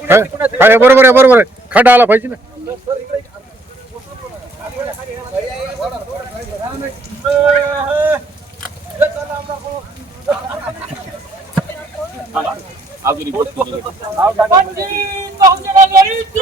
काय काय बरोबर आहे बरोबर आहे खड्डा आला पाहिजे ना वंचित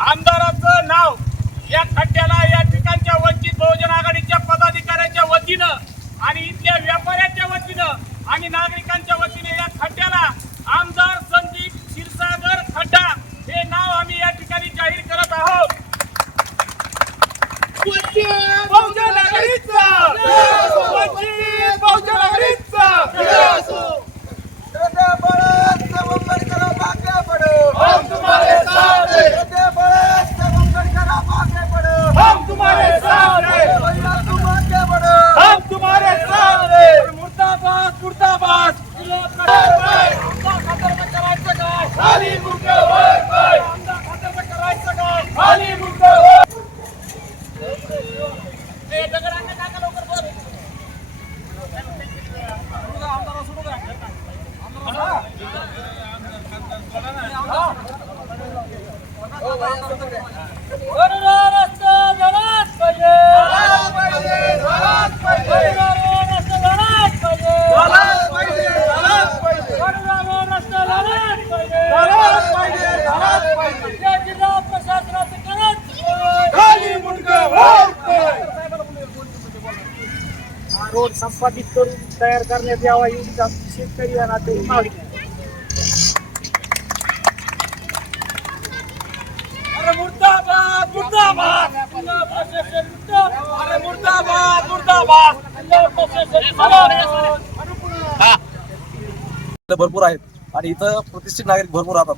आमदाराचं नाव या खड्ड्याला या ठिकाणच्या वंचित बहुजन आघाडीच्या पदाधिकाऱ्यांच्या वतीनं आणि इथल्या व्यापाऱ्यांच्या वतीनं आणि नागरिकांच्या वतीने या खड्ड्याला आमदार संदीप क्षीरसागर खड्डा हे नाव आम्ही या ठिकाणी जाहीर करत आहोत वंचित बहुजन आघाडीचा वंचित बहुजन आघाडीचा हम तुम्हारे साथ हैं हम तुम्हारे साथ हैं हम तुम्हारे साथ हैं मुर्दाबाद मुर्दाबाद खाली मुंडे वर पाय करायचं काय खाली मुंडे वर ए, दगडांना टाका लवकर वर. वडोदरा रस्ता झालाच पाहिजे. झालाच पाहिजे झालाच पाहिजे वडोदरा रस्ता झालाच पाहिजे. झालाच पाहिजे झालाच पाहिजे वडोदरा रस्ता झालाच पाहिजे. झालाच पाहिजे झालाच पाहिजे या जिल्हा प्रशासनाचं कराच पाहिजे. खाली मुंडे वर पाय हा रोड संपादित करून तयार करण्यात यावा एवढीच आमची शेतकरी या नाते मागणी. आहे. अरे मुर्दाबाद मुर्दाबाद! जिल्हा प्रशासन मुर्दाबाद. अरे मुर्दाबाद मुर्दाबाद! जिल्हा प्रशासन मुर्दाबाद. इथं भरपूर आहेत. आणि इथं प्रतिष्ठित नागरिक भरपूर राहतात.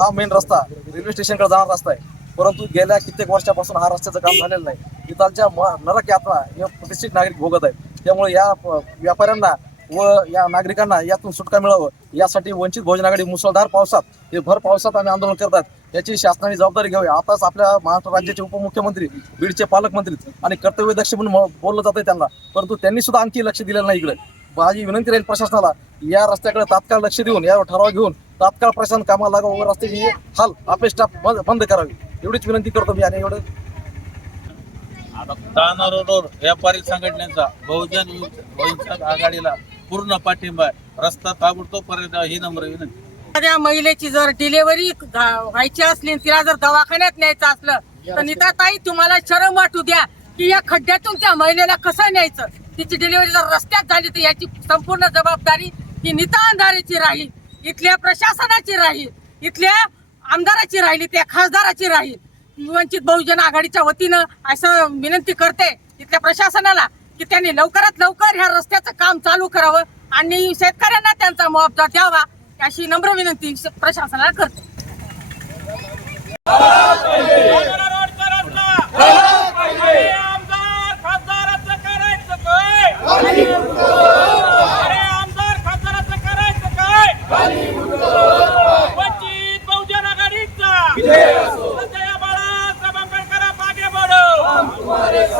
हा मेन रस्ता. रेल्वे स्टेशनकडे जाणारा रस्ता आहे. परंतु गेल्या कित्येक वर्षापासून हा रस्त्याचं काम झालेलं नाही. इथालच्या म- नरक यात्रा हे प्रतिष्ठित नागरिक भोगत आहेत. त्यामुळे या व्यापाऱ्यांना व या नागरिकांना यातून सुटका मिळावं. यासाठी वंचित भोजन आघाडी मुसळधार पावसात हे भर पावसात आम्ही आंदोलन करतात. याची शासनाने जबाबदारी घ्यावी. आताच आपल्या महाराष्ट्र राज्याचे उपमुख्यमंत्री बीडचे पालकमंत्री आणि कर्तव्यदक्ष म्हणून बोललं बोललं आहे त्यांना. परंतु त्यांनी सुद्धा आणखी लक्ष दिलेलं नाही इकडे. माझी विनंती राहील प्रशासनाला या रस्त्याकडे तात्काळ लक्ष देऊन या ठराव घेऊन तात्काळ प्रशासन कामाला लागावं व रस्त्याची हाल आपले स्टाफ बंद बंद करावी. एवढीच विनंती करतो मी आणि एवढं आता रोड व्यापारी संघटनेचा बहुजन वंचित आघाडीला पूर्ण पाठिंबा आहे. रस्ता ताबडतोब पर्यंत ही नम्र विनंती. एखाद्या महिलेची जर डिलिव्हरी व्हायची असली तिला जर दवाखान्यात न्यायचं असलं तर निता ताई तुम्हाला शरम वाटू द्या की या खड्ड्यातून त्या महिलेला कसं न्यायचं? तिची डिलिव्हरी जर रस्त्यात झाली तर याची संपूर्ण जबाबदारी ही नीता अंधारेची राहील इथल्या प्रशासनाची राहील इथल्या आमदाराची राहील त्या खासदाराची राहील. वंचित बहुजन आघाडीच्या वतीनं असं विनंती करते इथल्या प्रशासनाला की त्यांनी लवकरात लवकर ह्या रस्त्याचं काम चालू करावं आणि शेतकऱ्यांना त्यांचा मुआवजा द्यावा अशी नम्र विनंती प्रशासनाला करते.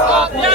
Stop